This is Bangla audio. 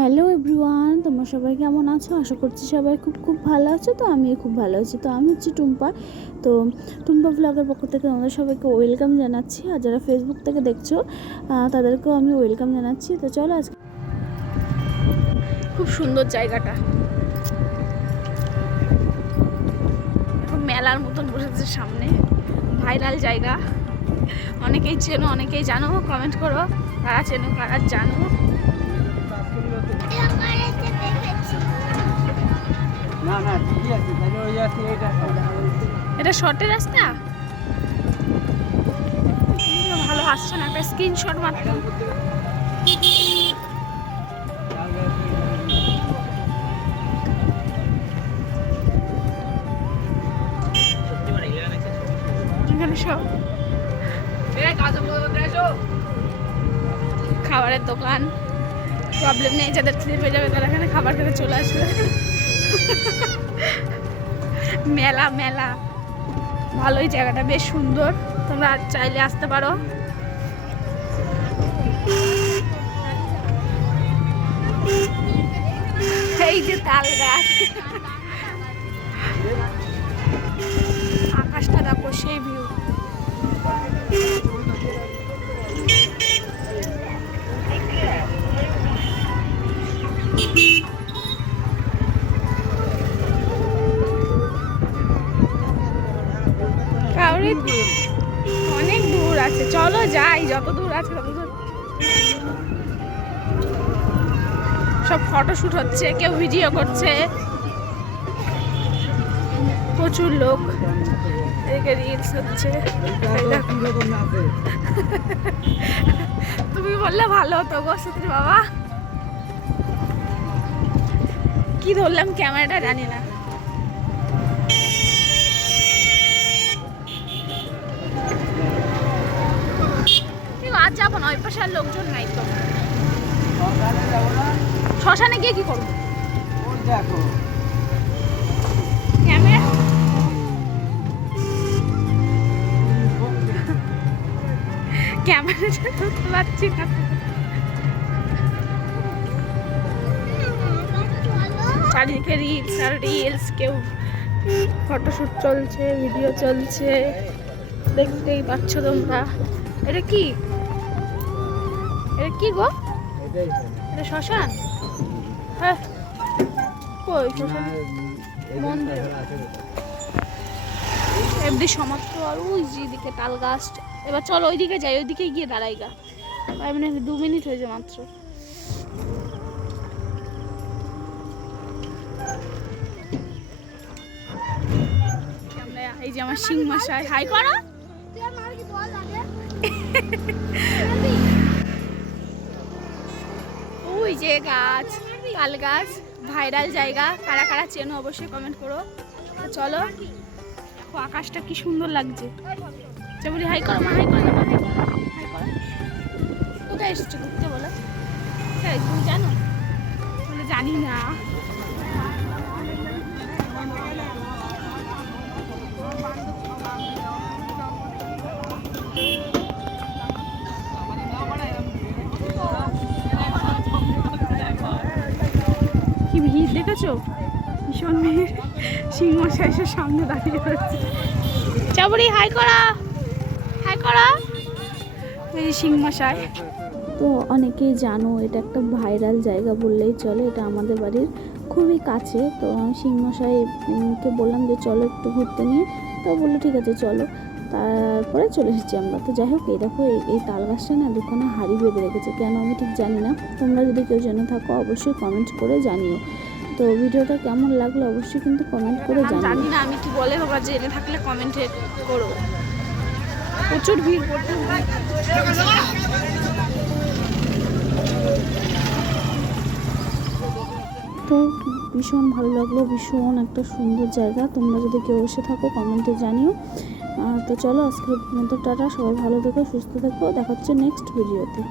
হ্যালো এভরিওয়ান তোমরা সবাই কেমন আছো? আশা করছি সবাই খুব খুব ভালো আছো, তো আমিও খুব ভালো আছি। তো আমি হচ্ছি টুম্পা। তো টুম্পা ব্লগের পক্ষ থেকে তোমাদের সবাইকে ওয়েলকাম জানাচ্ছি। আর যারা ফেসবুক থেকে দেখছ তাদেরকেও আমি ওয়েলকাম জানাচ্ছি। তো চলো আজকে খুব সুন্দর জায়গাটা। এখন মেলার মতন বসেছে সামনে। ভাইরাল জায়গা। অনেকেই চেনো, অনেকেই জানো কমেন্ট করো। কারা চেনো, কারা জানো? এটা শর্টের রাস্তা? ভালো আসছে না একটা স্ক্রিনশট মাত্র। সব। খাবারের দোকান। প্রবলেম নেই, যাদের খিদে পেয়ে যাবে তারা এখানে খাবার খেতে চলে আসবে। মেলা মেলা। ভালোই জায়গাটা, বেশ সুন্দর। তোমরা চাইলে আসতে পারো। এই যে তাল গাছ। আকাশটা দেখো, সেই ভিউ কাউরি অনেক দূর আছে। চলো যাই, যত দূর আছে তত দূর। সব ফটো শুট হচ্ছে, কেউ ভিডিও করছে। প্রচুর লোক। এদিকে রিলস হচ্ছে। তুমি বললে ভালো হতো গো বাবা। কি ধরলাম ক্যামেরাটা জানি না। ওই পাশে আর লোকজন নাই তো। শ্মশানে গিয়ে কি করব? দেখো ক্যামেরা? ক্যামেরাটা ধরতে না। চারিদিকে রিলস রিলস কেউ ফটোশ্যুট চলছে ভিডিও চলছে। দেখতেই পাচ্ছ তোমরা। এটা কি? এটা কি গো? এটা শ্মশান? হ্যাঁ। কই শ্মশান? মন্দির। এমনি সমাপ্ত আর ওই যেদিকে তাল গাছ। এবার চলো ওইদিকে যাই ওইদিকে গিয়ে দাঁড়াই গা কয় মিনিট দু মিনিট হয়েছে মাত্র। এই যে আমার শিং মশাই। হাই করো। ওই যে গাছ, তাল গাছ, ভাইরাল জায়গা, কারা কারা চেনো অবশ্যই কমেন্ট করো। চলো, দেখো আকাশটা কি সুন্দর লাগছে। আচ্ছা বলি হাই করো মা হাই করো হাই হাই কোথায় এসেছ ঘুরতে বলো? কোথায় তুমি জানো? বলে জানি না। দেখেছ? ভীষণ ভিড় সিংহ শেষের সামনে দাঁড়িয়ে রয়েছে। চাবড়ি হাই করা। হাই করা। এই তো অনেকেই জানো এটা একটা ভাইরাল জায়গা বললেই চলে এটা আমাদের বাড়ির খুবই কাছে। তো আমি সিং মশাইকে বললাম যে চলো একটু ঘুরতে নিয়ে তো বলল ঠিক আছে চলো। তারপরে চলে এসেছি আমরা। তো যাই হোক এই দেখো এই এই তাল গাছটা না দুখানে হাড়ি বেঁধে রেখেছে। কেন আমি ঠিক জানি না। তোমরা যদি কেউ জেনে থাকো অবশ্যই কমেন্ট করে জানিও। তো ভিডিওটা কেমন লাগল অবশ্যই কিন্তু কমেন্ট করে জানি না আমি কি বলে তোমরা জেনে থাকলে কমেন্টে করো। প্রচুর ভিড় তো ভীষণ ভালো লাগল ভীষণ একটা সুন্দর জায়গা। তোমরা যদি কেউ এসে থাকো কমেন্টে জানিও। তো চলো আজকের মতো টাটা। সবাই ভালো থেকো সুস্থ থেকো। দেখা হচ্ছে নেক্সট ভিডিওতে